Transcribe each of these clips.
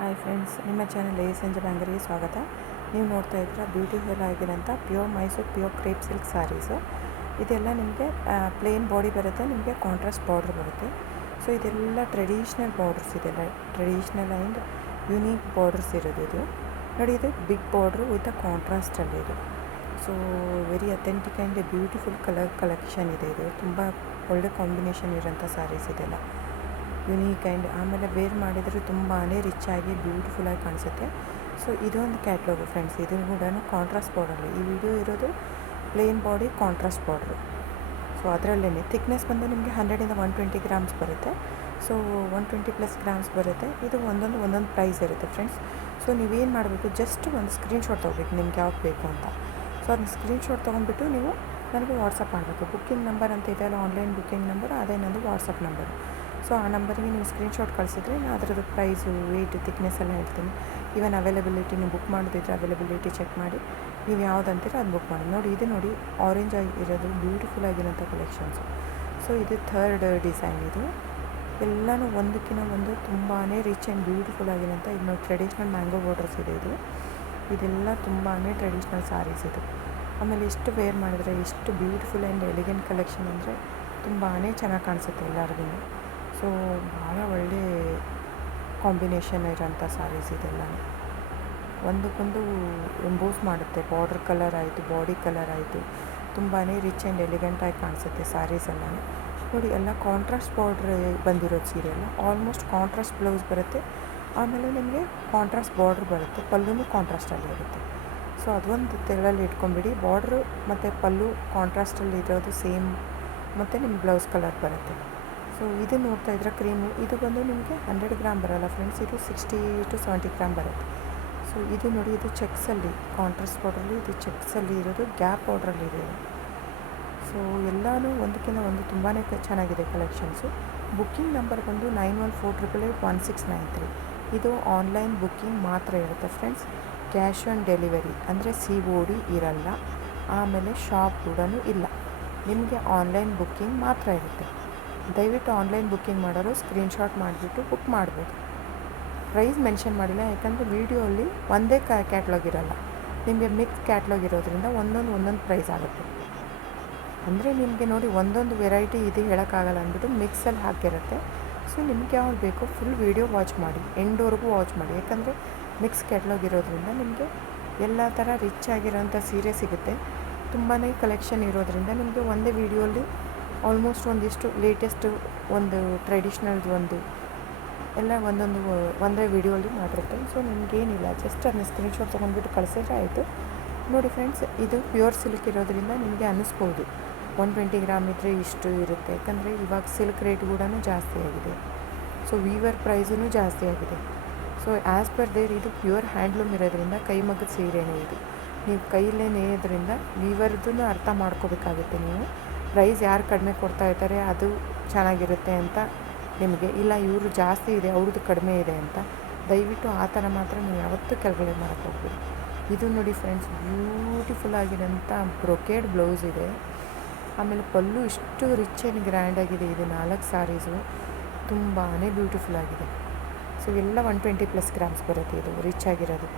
Hi friends, ನಿಮ್ಮ channel ಸಂಜೆ ಬ್ಯಾಂಗರಿಗೆ ಸ್ವಾಗತ. ನೀವು ನೋಡ್ತಾ ಇದ್ದೀರಾ ಬ್ಯೂಟಿಫುಲ್ ಆಗಿರೋಂಥ pure Mysore pure crepe silk sarees. ಇದೆಲ್ಲ ನಿಮಗೆ ಪ್ಲೇನ್ ಬಾಡಿ ಬರುತ್ತೆ, ನಿಮಗೆ ಕಾಂಟ್ರಾಸ್ಟ್ ಬಾರ್ಡ್ರ್ ಬರುತ್ತೆ. ಸೊ ಇದೆಲ್ಲ ಟ್ರೆಡಿಷ್ನಲ್ ಬಾರ್ಡರ್ಸ್, ಇದೆಲ್ಲ ಟ್ರೆಡಿಷ್ನಲ್ ಆ್ಯಂಡ್ ಯುನೀಕ್ ಬಾರ್ಡರ್ಸ್ ಇರೋದು. ಇದು ನೋಡಿ, ಇದು ಬಿಗ್ ಬಾರ್ಡ್ರು ವಿತ್ ಅ ಕಾಂಟ್ರಾಸ್ಟಲ್ಲಿ ಇದು. So very authentic and beautiful collection ಇದೆ. ಇದು ತುಂಬ ಒಳ್ಳೆ ಕಾಂಬಿನೇಷನ್ ಇರೋಂಥ ಸ್ಯಾರೀಸ್ ಇದೆಲ್ಲ ಯುನೀಕ್ ಆ್ಯಂಡ್ ಆಮೇಲೆ ವೇರ್ ಮಾಡಿದರೆ ತುಂಬಾ ರಿಚ್ ಆಗಿ ಬ್ಯೂಟಿಫುಲ್ಲಾಗಿ ಕಾಣಿಸುತ್ತೆ. ಸೊ ಇದೊಂದು ಕ್ಯಾಟ್ಲಾಗು ಫ್ರೆಂಡ್ಸ್. ಇದು ಕೂಡ ಕಾಂಟ್ರಾಸ್ಟ್ ಬಾರ್ಡರಲ್ಲಿ. ಈ ವಿಡಿಯೋ ಇರೋದು plain body contrast border. So ಅದರಲ್ಲೇ ಥಿಕ್ನೆಸ್ ಬಂದು ನಿಮಗೆ 100ಇಂದ 120 ಗ್ರಾಮ್ಸ್ ಬರುತ್ತೆ. ಸೊ 120+ ಗ್ರಾಮ್ಸ್ ಬರುತ್ತೆ. ಇದು ಒಂದೊಂದು ಪ್ರೈಸ್ ಇರುತ್ತೆ ಫ್ರೆಂಡ್ಸ್. ಸೊ ನೀವೇನು ಮಾಡಬೇಕು, ಜಸ್ಟ್ ಒಂದು ಸ್ಕ್ರೀನ್ಶಾಟ್ ತೊಗೋಬೇಕು ನಿಮ್ಗೆ ಯಾವ್ದು ಬೇಕು ಅಂತ. ಸೊ ಅದನ್ನ ಸ್ಕ್ರೀನ್ಶಾಟ್ ತೊಗೊಂಡ್ಬಿಟ್ಟು ನೀವು ನನಗೆ ವಾಟ್ಸಪ್ ಮಾಡಬೇಕು. ಬುಕ್ಕಿಂಗ್ ನಂಬರ್ ಅಂತ ಇದೆಯಲ್ಲ, ಆನ್ಲೈನ್ ಬುಕ್ಕಿಂಗ್ ನಂಬರ್, ಅದೇ ನಂದು ವಾಟ್ಸಪ್ ನಂಬರು. ಸೊ ಆ ನಂಬರಿಗೆ ನೀವು ಸ್ಕ್ರೀನ್ಶಾಟ್ ಕಳಿಸಿದ್ರೆ ನಾನು ಅದರದ್ದು ಪ್ರೈಸು, ವೆಯ್ಟ್, ಥಿಕ್ನೆಸ್ ಎಲ್ಲ ಹೇಳ್ತೀನಿ. ಈವನ್ ಅವೈಲಬಿಲಿಟಿ, ನೀವು ಬುಕ್ ಮಾಡೋದಿದ್ರೆ ಅವೈಲಬಿಲಿಟಿ ಚೆಕ್ ಮಾಡಿ ನೀವು ಯಾವ್ದು ಅಂತೀರೋ ಅದು ಬುಕ್ ಮಾಡಿ. ನೋಡಿ, ಇದು ನೋಡಿ ಆರೆಂಜ್ ಆಗಿರೋದು ಬ್ಯೂಟಿಫುಲ್ ಆಗಿರೋಂಥ ಕಲೆಕ್ಷನ್ಸು. ಸೊ ಇದು ಥರ್ಡ್ ಡಿಸೈನ್. ಇದು ಎಲ್ಲನೂ ಒಂದಕ್ಕಿಂತ ಒಂದು ತುಂಬಾ ರಿಚ್ ಆ್ಯಂಡ್ ಬ್ಯೂಟಿಫುಲ್ ಆಗಿರೋಂಥ ಇನ್ನು ಟ್ರೆಡಿಷ್ನಲ್ ಮ್ಯಾಂಗೋ ಬಾರ್ಡರ್ಸ್ ಇದೆ. ಇದೆಲ್ಲ ತುಂಬಾ ಟ್ರೆಡಿಷ್ನಲ್ ಸ್ಯಾರೀಸ್ ಇದು. ಆಮೇಲೆ ಎಷ್ಟು ವೇರ್ ಮಾಡಿದ್ರೆ ಎಷ್ಟು ಬ್ಯೂಟಿಫುಲ್ ಆ್ಯಂಡ್ ಎಲಿಗೆಂಟ್ ಕಲೆಕ್ಷನ್ ಅಂದರೆ ತುಂಬಾ ಚೆನ್ನಾಗಿ ಕಾಣಿಸುತ್ತೆ ಎಲ್ಲರಿಗೂ. ಸೊ ಭಾಳ ಒಳ್ಳೆ ಕಾಂಬಿನೇಷನ್ ಇರೋಂಥ ಸ್ಯಾರೀಸ್ ಇದೆಲ್ಲ. ಒಂದಕ್ಕೊಂದು ಎಂಬೋಸ್ ಮಾಡುತ್ತೆ. ಬಾರ್ಡರ್ ಕಲರ್ ಆಯಿತು, ಬಾಡಿ ಕಲರ್ ಆಯಿತು, ತುಂಬಾ ರಿಚ್ ಆ್ಯಂಡ್ ಎಲಿಗೆಂಟಾಗಿ ಕಾಣಿಸುತ್ತೆ ಸ್ಯಾರೀಸ್ ಎಲ್ಲ. ನೋಡಿ, ಎಲ್ಲ ಕಾಂಟ್ರಾಸ್ಟ್ ಬಾರ್ಡ್ರ್ ಬಂದಿರೋದು ಸೀರೆ ಎಲ್ಲ. ಆಲ್ಮೋಸ್ಟ್ ಕಾಂಟ್ರಾಸ್ಟ್ ಬ್ಲೌಸ್ ಬರುತ್ತೆ. ಆಮೇಲೆ ನಿಮಗೆ ಕಾಂಟ್ರಾಸ್ಟ್ ಬಾರ್ಡ್ರ್ ಬರುತ್ತೆ. ಪಲ್ಲುನೂ ಕಾಂಟ್ರಾಸ್ಟಲ್ಲಿ ಇರುತ್ತೆ. ಸೊ ಅದೊಂದು ತೆಳಲ್ಲಿ ಇಟ್ಕೊಂಬಿಡಿ. ಬಾರ್ಡ್ರು ಮತ್ತು ಪಲ್ಲು ಕಾಂಟ್ರಾಸ್ಟಲ್ಲಿ ಇರೋದು ಸೇಮ್, ಮತ್ತು ನಿಮ್ಮ ಬ್ಲೌಸ್ ಕಲರ್ ಬರುತ್ತೆ. ಸೊ ಇದು ನೋಡ್ತಾ ಇದ್ರೆ ಕ್ರೀಮು, ಇದು ಬಂದು ನಿಮಗೆ 100 ಗ್ರಾಮ್ ಬರೋಲ್ಲ ಫ್ರೆಂಡ್ಸ್. ಇದು 60 to 70 ಗ್ರಾಮ್ ಬರುತ್ತೆ. ಸೊ ಇದು ನೋಡಿ, ಇದು ಚೆಕ್ಸಲ್ಲಿ ಕಾಂಟ್ರಾಸ್ಟ್ ಬಾರ್ಡ್ರಲ್ಲಿ, ಇದು ಚೆಕ್ಸಲ್ಲಿ ಇರೋದು, ಗ್ಯಾಪ್ ಬಾರ್ಡ್ರಲ್ಲಿ ಇದೆ. ಸೊ ಎಲ್ಲನೂ ಒಂದಕ್ಕಿಂತ ಒಂದು ತುಂಬಾ ಚೆನ್ನಾಗಿದೆ ಕಲೆಕ್ಷನ್ಸು. ಬುಕ್ಕಿಂಗ್ ನಂಬರ್ ಬಂದು 9148881693. ಇದು ಆನ್ಲೈನ್ ಬುಕ್ಕಿಂಗ್ ಮಾತ್ರ ಇರುತ್ತೆ ಫ್ರೆಂಡ್ಸ್. ಕ್ಯಾಶ್ ಆನ್ ಡೆಲಿವರಿ ಅಂದರೆ COD ಇರಲ್ಲ. ಆಮೇಲೆ ಶಾಪ್ ಕೂಡ ಇಲ್ಲ. ನಿಮಗೆ ಆನ್ಲೈನ್ ಬುಕ್ಕಿಂಗ್ ಮಾತ್ರ ಇರುತ್ತೆ. ದಯವಿಟ್ಟು ಆನ್ಲೈನ್ ಬುಕ್ಕಿಂಗ್ ಮಾಡೋರು ಸ್ಕ್ರೀನ್ಶಾಟ್ ಮಾಡಿಬಿಟ್ಟು ಬುಕ್ ಮಾಡ್ಬೋದು. ಪ್ರೈಸ್ ಮೆನ್ಷನ್ ಮಾಡಿಲ್ಲ, ಯಾಕಂದರೆ ವೀಡಿಯೋಲ್ಲಿ ಒಂದೇ ಕ್ಯಾಟ್ಲಾಗ್ ಇರೋಲ್ಲ. ನಿಮಗೆ ಮಿಕ್ಸ್ ಕ್ಯಾಟ್ಲಾಗ್ ಇರೋದ್ರಿಂದ ಒಂದೊಂದು ಪ್ರೈಸ್ ಆಗುತ್ತೆ. ಅಂದರೆ ನಿಮಗೆ ನೋಡಿ, ಒಂದೊಂದು ವೆರೈಟಿ ಇದು ಹೇಳೋಕ್ಕಾಗಲ್ಲ ಅಂದ್ಬಿಟ್ಟು ಮಿಕ್ಸಲ್ಲಿ ಹಾಕಿರುತ್ತೆ. ಸೊ ನಿಮ್ಗೆ ಯಾವ್ದು ಬೇಕೋ ಫುಲ್ ವೀಡಿಯೋ ವಾಚ್ ಮಾಡಿ, ಎಂಡ್ವರೆಗೂ ವಾಚ್ ಮಾಡಿ. ಯಾಕಂದರೆ ಮಿಕ್ಸ್ ಕ್ಯಾಟ್ಲಾಗ್ ಇರೋದ್ರಿಂದ ನಿಮಗೆ ಎಲ್ಲ ಥರ ರಿಚ್ ಆಗಿರೋಂಥ ಸೀರೆ ಸಿಗುತ್ತೆ. ತುಂಬಾ ಕಲೆಕ್ಷನ್ ಇರೋದ್ರಿಂದ ನಿಮಗೆ ಒಂದೇ ವೀಡಿಯೋಲಿ ಆಲ್ಮೋಸ್ಟ್ ಒಂದಿಷ್ಟು ಲೇಟೆಸ್ಟು, ಒಂದು ಟ್ರೆಡಿಷ್ನಲ್ದು, ಒಂದು ಎಲ್ಲ ಒಂದೇ ವೀಡಿಯೋಲಿ ಮಾಡಿರುತ್ತೆ. ಸೊ ನಿಮಗೇನಿಲ್ಲ, ಜಸ್ಟ್ ಅದನ್ನ ಸ್ಕ್ರೀನ್ಶಾಟ್ ತೊಗೊಂಡ್ಬಿಟ್ಟು ಕಳಿಸಿದ್ರೆ ಆಯಿತು. ನೋಡಿ ಫ್ರೆಂಡ್ಸ್, ಇದು ಪ್ಯೂರ್ ಸಿಲ್ಕ್ ಇರೋದ್ರಿಂದ ನಿಮಗೆ ಅನ್ನಿಸ್ಬೋದು 120 ಗ್ರಾಮ್ ಇದ್ದರೆ ಇಷ್ಟು ಇರುತ್ತೆ. ಯಾಕಂದರೆ ಇವಾಗ ಸಿಲ್ಕ್ ರೇಟ್ ಕೂಡ ಜಾಸ್ತಿ ಆಗಿದೆ. ಸೊ ವೀವರ್ ಪ್ರೈಸೂ ಜಾಸ್ತಿ ಆಗಿದೆ. ಸೊ ಆ್ಯಸ್ ಪರ್ ದೇರ್ ಇದು ಪ್ಯೂರ್ ಹ್ಯಾಂಡ್ಲೂಮ್ ಇರೋದ್ರಿಂದ ಕೈಮಗ್ಗದ ಸೀರೆನೇ ಇದು. ನೀವು ಕೈಲೇ ನೇಯೋದ್ರಿಂದ ವೀವರ್ದೂ ಅರ್ಥ ಮಾಡ್ಕೋಬೇಕಾಗುತ್ತೆ ನೀವು. ಪ್ರೈಸ್ ಯಾರು ಕಡಿಮೆ ಕೊಡ್ತಾ ಇರ್ತಾರೆ ಅದು ಚೆನ್ನಾಗಿರುತ್ತೆ ಅಂತ ನಿಮಗೆ, ಇಲ್ಲ ಇವರು ಜಾಸ್ತಿ ಇದೆ ಅವ್ರದ್ದು ಕಡಿಮೆ ಇದೆ ಅಂತ, ದಯವಿಟ್ಟು ಆ ಥರ ಮಾತ್ರ ನೀವು ಯಾವತ್ತೂ ಕೆಳಗಡೆ ಮಾಡೋಕ್ಕೆ ಹೋಗ್ತೀವಿ. ಇದು ನೋಡಿ ಫ್ರೆಂಡ್ಸ್, ಬ್ಯೂಟಿಫುಲ್ ಆಗಿರೋಂಥ ಬ್ರೊಕೇಡ್ ಬ್ಲೌಸ್ ಇದೆ. ಆಮೇಲೆ ಪಲ್ಲು ಇಷ್ಟು ರಿಚ್ ಆ್ಯಂಡ್ ಗ್ರ್ಯಾಂಡ್ ಆಗಿದೆ. ಇದು 4 ಸ್ಯಾರೀಸು ತುಂಬಾ ಬ್ಯೂಟಿಫುಲ್ ಆಗಿದೆ. ಸೊ ಎಲ್ಲ 120+ ಗ್ರಾಮ್ಸ್ ಬರುತ್ತೆ. ಇದು ರಿಚ್ ಆಗಿರೋದು.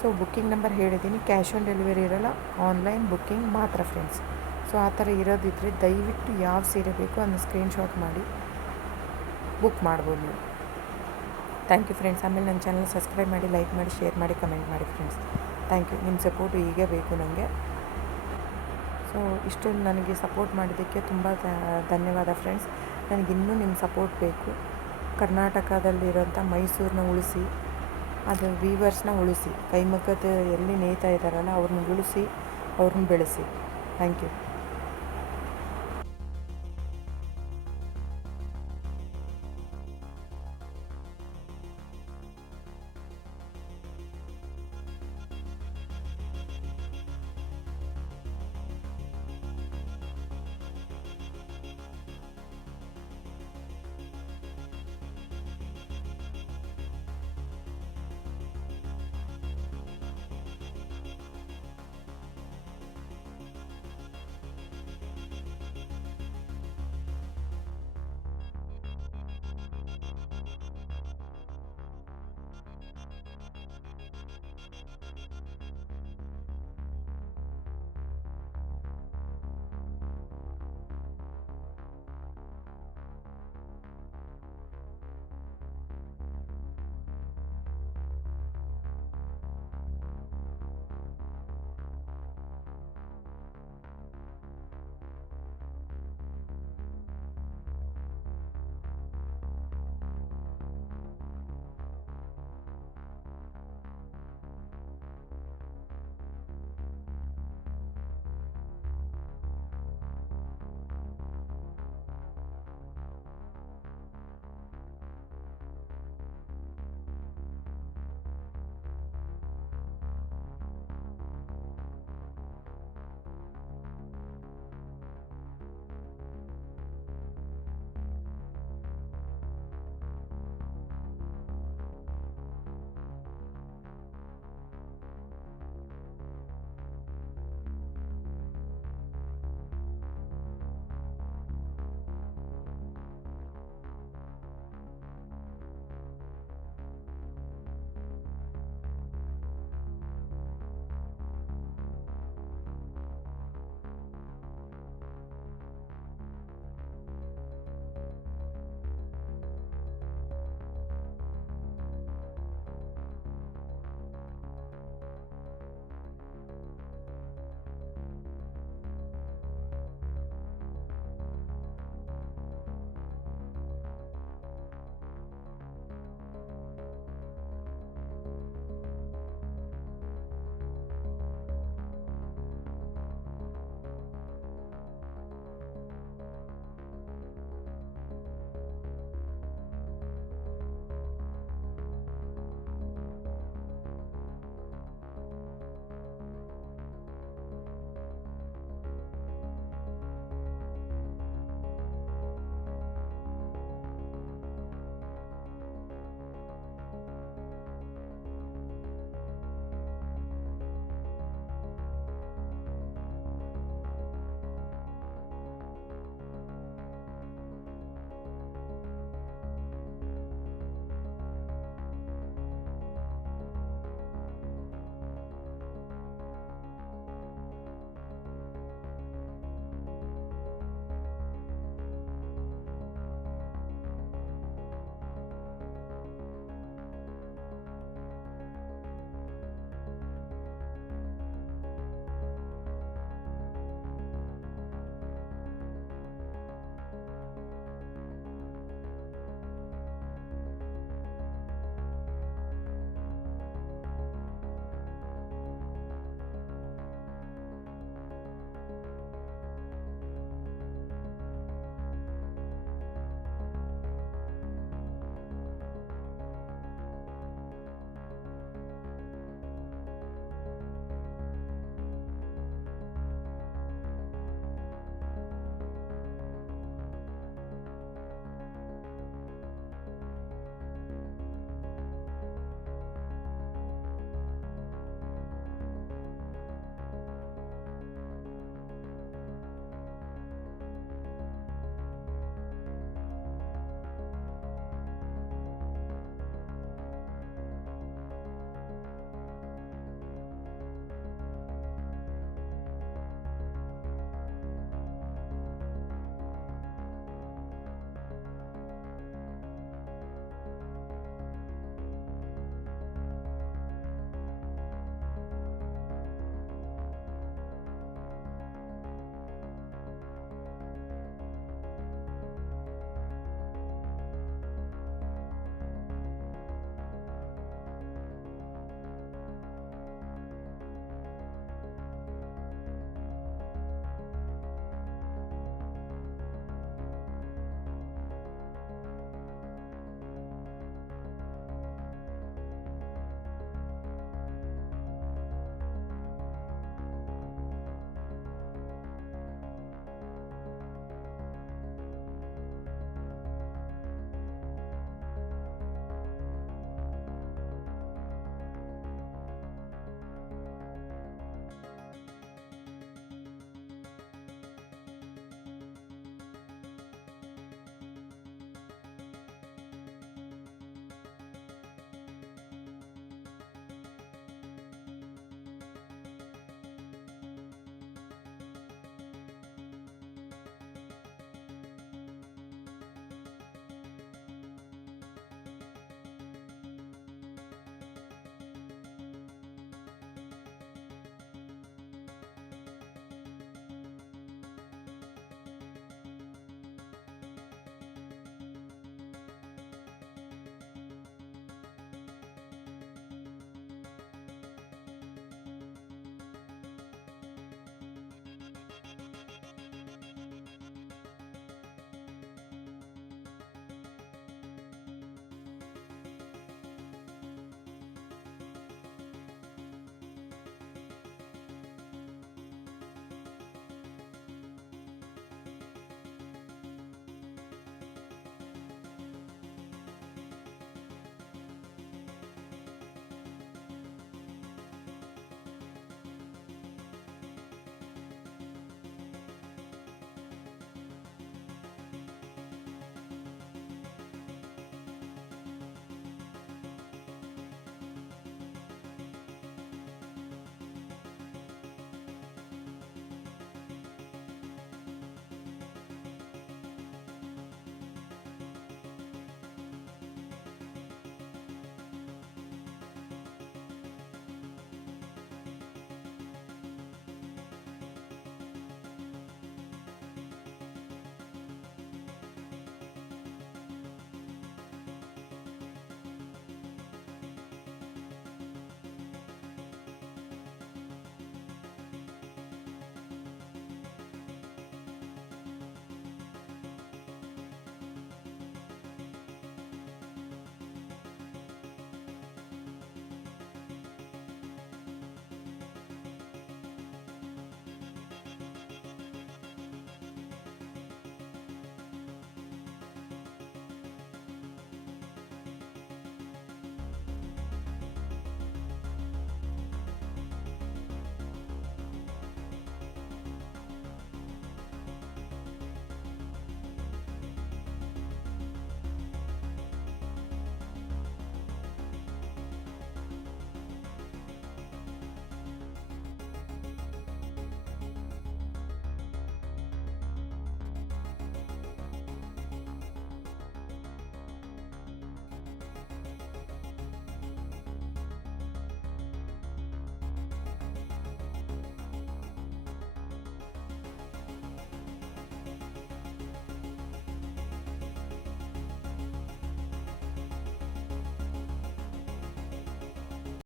ಸೊ ಬುಕ್ಕಿಂಗ್ ನಂಬರ್ ಹೇಳಿದ್ದೀನಿ. ಕ್ಯಾಶ್ ಆನ್ ಡೆಲಿವರಿ ಇರೋಲ್ಲ, ಆನ್ಲೈನ್ ಬುಕ್ಕಿಂಗ್ ಮಾತ್ರ ಫ್ರೆಂಡ್ಸ್. ಸೊ ಆ ಥರ ಇರೋದಿದ್ದರೆ ದಯವಿಟ್ಟು ಯಾವ ಸೀರೆ ಬೇಕೋ ಅದನ್ನ ಸ್ಕ್ರೀನ್ಶಾಟ್ ಮಾಡಿ ಬುಕ್ ಮಾಡ್ಬೋದು ನೀವು. Thank you friends. ಆಮೇಲೆ ನನ್ನ ಚಾನಲ್ ಸಬ್ಸ್ಕ್ರೈಬ್ ಮಾಡಿ, ಲೈಕ್ ಮಾಡಿ, ಶೇರ್ ಮಾಡಿ, ಕಮೆಂಟ್ ಮಾಡಿ ಫ್ರೆಂಡ್ಸ್. Thank you. ನಿಮ್ಮ ಸಪೋರ್ಟು ಹೀಗೆ ಬೇಕು ನನಗೆ. ಸೊ ಇಷ್ಟು ನನಗೆ ಸಪೋರ್ಟ್ ಮಾಡಿದ್ದಕ್ಕೆ ತುಂಬ ಧನ್ಯವಾದ ಫ್ರೆಂಡ್ಸ್. ನನಗಿನ್ನೂ ನಿಮ್ಮ ಸಪೋರ್ಟ್ ಬೇಕು. ಕರ್ನಾಟಕದಲ್ಲಿರೋಂಥ ಮೈಸೂರನ್ನ ಉಳಿಸಿ, ಅದು ವೀವರ್ಸ್ನ ಉಳಿಸಿ, ಕೈಮಗ್ಗದ ಎಲ್ಲಿ ನೇಯ್ತಾ ಇದ್ದಾರಲ್ಲ ಅವ್ರನ್ನ ಉಳಿಸಿ, ಅವ್ರನ್ನ ಬೆಳೆಸಿ. Thank you.